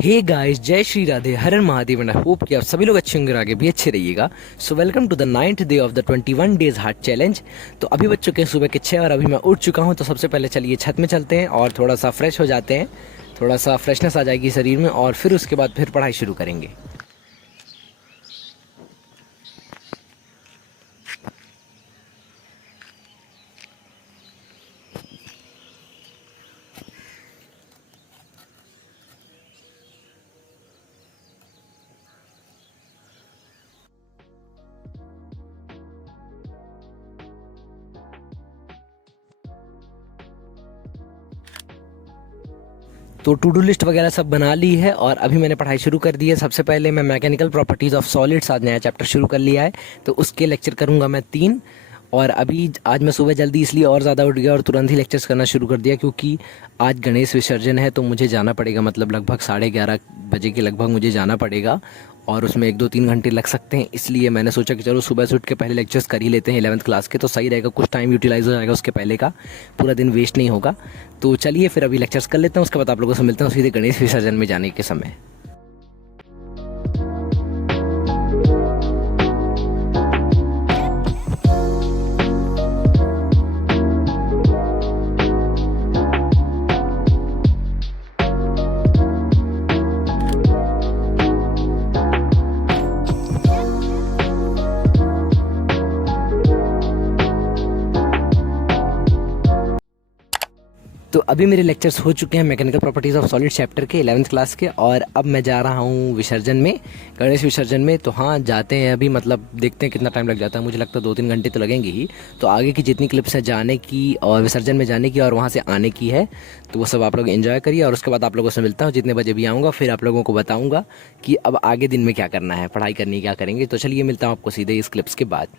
Hey guys, जय श्री राधे, हर हर Mahadev and I hope कि आप सभी लोग अच्छे होंगे और आगे भी अच्छे रहिएगा। So welcome to the 9th day of the 21 days heart challenge. तो अभी बज चुके हैं सुबह के 6 और अभी मैं उठ चुका हूं। तो सबसे पहले चलिए छत में चलते हैं और थोड़ा सा फ्रेश हो जाते हैं, थोड़ा सा फ्रेशनेस आ जाएगी शरीर में और फिर उसके बाद फिर पढ़ाई शुरू करेंगे। तो टू डू लिस्ट वगैरह सब बना ली है और अभी मैंने पढ़ाई शुरू कर दी है। सबसे पहले मैं मैकेनिकल प्रॉपर्टीज़ ऑफ सॉलिड्स आज नया चैप्टर शुरू कर लिया है, तो उसके लेक्चर करूंगा मैं 3। और अभी आज मैं सुबह जल्दी इसलिए और ज़्यादा उठ गया और तुरंत ही लेक्चर्स करना शुरू कर दिया क्योंकि आज गणेश विसर्जन है, तो मुझे जाना पड़ेगा, मतलब लगभग 11:30 बजे के लगभग मुझे जाना पड़ेगा और उसमें 1-2-3 घंटे लग सकते हैं। इसलिए मैंने सोचा कि चलो सुबह से उठ के पहले लेक्चर्स कर ही लेते हैं 11th क्लास के, तो सही रहेगा, कुछ टाइम यूटिलाइज हो जाएगा उसके पहले का, पूरा दिन वेस्ट नहीं होगा। तो चलिए फिर अभी लेक्चर्स कर लेते हैं, उसके बाद आप लोगों से मिलता हूँ सीधे गणेश विसर्जन में जाने के समय। तो अभी मेरे लेक्चर्स हो चुके हैं mechanical properties of solid chapter के 11th क्लास के, और अब मैं जा रहा हूँ विसर्जन में, गणेश विसर्जन में। तो हाँ, जाते हैं अभी, मतलब देखते हैं कितना टाइम लग जाता है। मुझे लगता है 2-3 घंटे तो लगेंगे ही। तो आगे की जितनी क्लिप्स है जाने की और विसर्जन में जाने की और वहाँ से आने की है, तो वो सब आप लोग एंजॉय करिए और उसके बाद आप लोगों से मिलता हूँ जितने बजे भी आऊँगा। फिर आप लोगों को बताऊँगा कि अब आगे दिन में क्या करना है, पढ़ाई करनी क्या करेंगे। तो चलिए मिलता हूँ आपको सीधे इस क्लिप्स के बाद।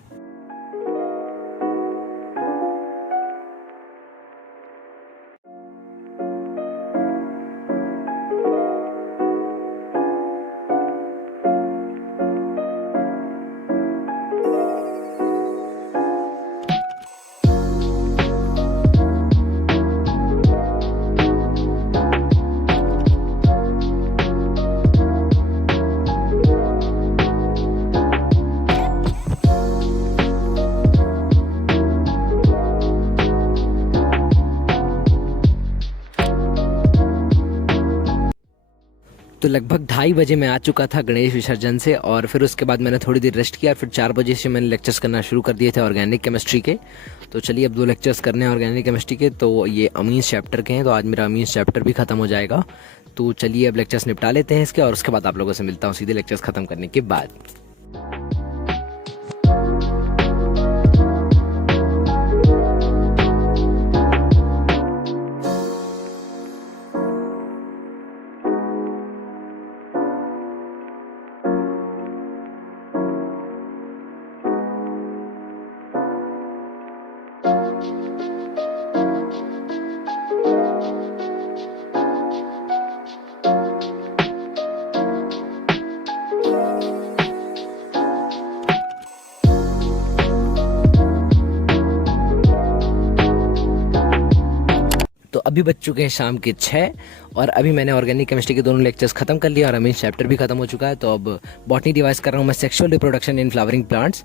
तो लगभग 2:30 बजे मैं आ चुका था गणेश विसर्जन से और फिर उसके बाद मैंने थोड़ी देर रेस्ट किया। फिर 4 बजे से मैंने लेक्चर्स करना शुरू कर दिए थे ऑर्गेनिक केमिस्ट्री के। तो चलिए अब 2 लेक्चर्स करने हैं ऑर्गेनिक केमिस्ट्री के, तो ये अमीन्स चैप्टर के हैं, तो आज मेरा अमीन्स चैप्टर भी खत्म हो जाएगा। तो चलिए अब लेक्चर्स निपटा लेते हैं इसके और उसके बाद आप लोगों से मिलता हूँ सीधे लेक्चर्स खत्म करने के बाद। तो अभी बज चुके हैं शाम के 6 और अभी मैंने ऑर्गेनिक केमिस्ट्री के दोनों लेक्चर्स खत्म कर लिया और अमीन चैप्टर भी खत्म हो चुका है। तो अब बॉटनी डिवाइस कर रहा हूँ मैं, sexual reproduction in flowering plants.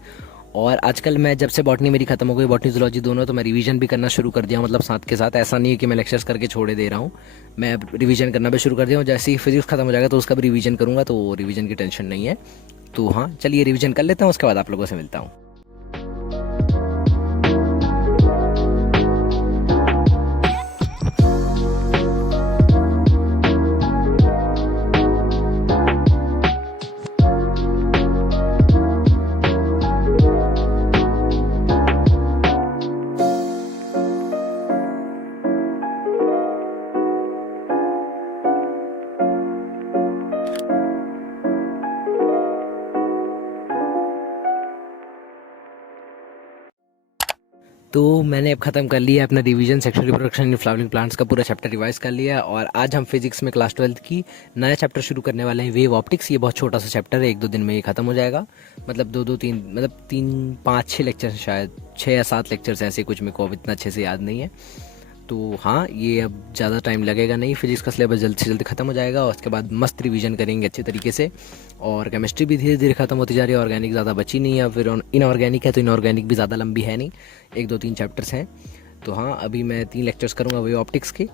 और आजकल मैं, जब से बॉटनी मेरी खत्म हो गई, बॉटनी जूलॉजी दोनों, तो मैं रिवीजन भी करना शुरू कर दिया, मतलब साथ के साथ। ऐसा नहीं है कि मैं लेक्चर्स करके छोड़े दे रहा हूँ, मैं अब रिवीजन करना भी शुरू कर दिया हूँ। जैसे ही फिजिक्स खत्म हो जाएगा तो उसका भी रिवीजन करूँगा, तो रिवीजन की टेंशन नहीं है। तो हाँ, चलिए रिवीजन कर लेता हूँ, उसके बाद आप लोगों से मिलता हूँ। तो मैंने अब ख़त्म कर लिया अपना revision, sexual reproduction in flowering plants का पूरा चैप्टर रिवाइज कर लिया है। और आज हम फिजिक्स में क्लास 12th की नया चैप्टर शुरू करने वाले हैं, वेव ऑप्टिक्स। ये बहुत छोटा सा चैप्टर है, 1-2 दिन में ये खत्म हो जाएगा। मतलब 2-2-3, मतलब 3-5-6 लेक्चर, शायद 6 या 7 लेक्चर्स ऐसे कुछ, मेरे को अब इतना अच्छे से याद नहीं है। तो हाँ, ये अब ज़्यादा टाइम लगेगा नहीं, फिजिक्स का सिलेबस जल्द से जल्द ख़त्म हो जाएगा और उसके बाद मस्त रिवीजन करेंगे अच्छे तरीके से। और केमिस्ट्री भी धीरे धीरे ख़त्म होती जा रही है, ऑर्गेनिक ज़्यादा बची नहीं है, फिर इनऑर्गेनिक है तो इनऑर्गेनिक भी ज़्यादा लंबी है नहीं, 1 2 3 चैप्टर्स हैं। तो हाँ, अभी मैं 3 लेक्चर्स करूँगा वही ऑप्टिक्स के,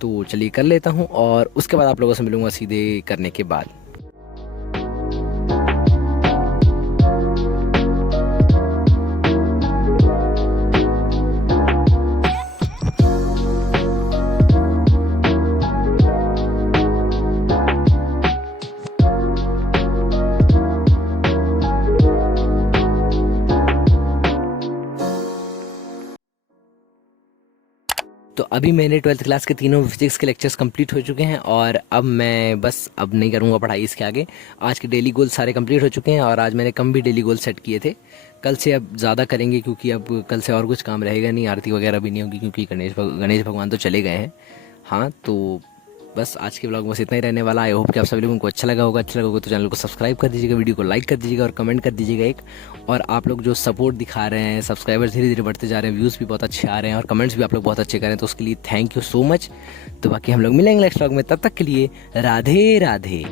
तो चलिए कर लेता हूँ और उसके बाद आप लोगों से मिलूँगा सीधे करने के बाद। तो अभी मैंने 12th क्लास के तीनों फिजिक्स के लेक्चर्स कंप्लीट हो चुके हैं और अब मैं बस अब नहीं करूँगा पढ़ाई इसके आगे। आज के डेली गोल सारे कंप्लीट हो चुके हैं और आज मैंने कम भी डेली गोल सेट किए थे। कल से अब ज़्यादा करेंगे क्योंकि अब कल से और कुछ काम रहेगा नहीं, आरती वगैरह भी नहीं होगी क्योंकि गणेश भगवान तो चले गए हैं। हाँ, तो बस आज के ब्लॉग में बस इतना ही रहने वाला। आई होप कि आप सभी लोगों को अच्छा लगा होगा। अच्छा लगा होगा तो चैनल को सब्सक्राइब कर दीजिएगा, वीडियो को लाइक कर दीजिएगा और कमेंट कर दीजिएगा एक। और आप लोग जो सपोर्ट दिखा रहे हैं, सब्सक्राइबर्स धीरे धीरे बढ़ते जा रहे हैं, व्यूज़ भी बहुत अच्छे आ रहे हैं और कमेंट्स भी आप लोग बहुत अच्छे करें, तो उसके लिए थैंक यू सो मच। तो बाकी हम लोग मिलेंगे नेक्स्ट ब्लॉग में, तब तक के लिए राधे राधे।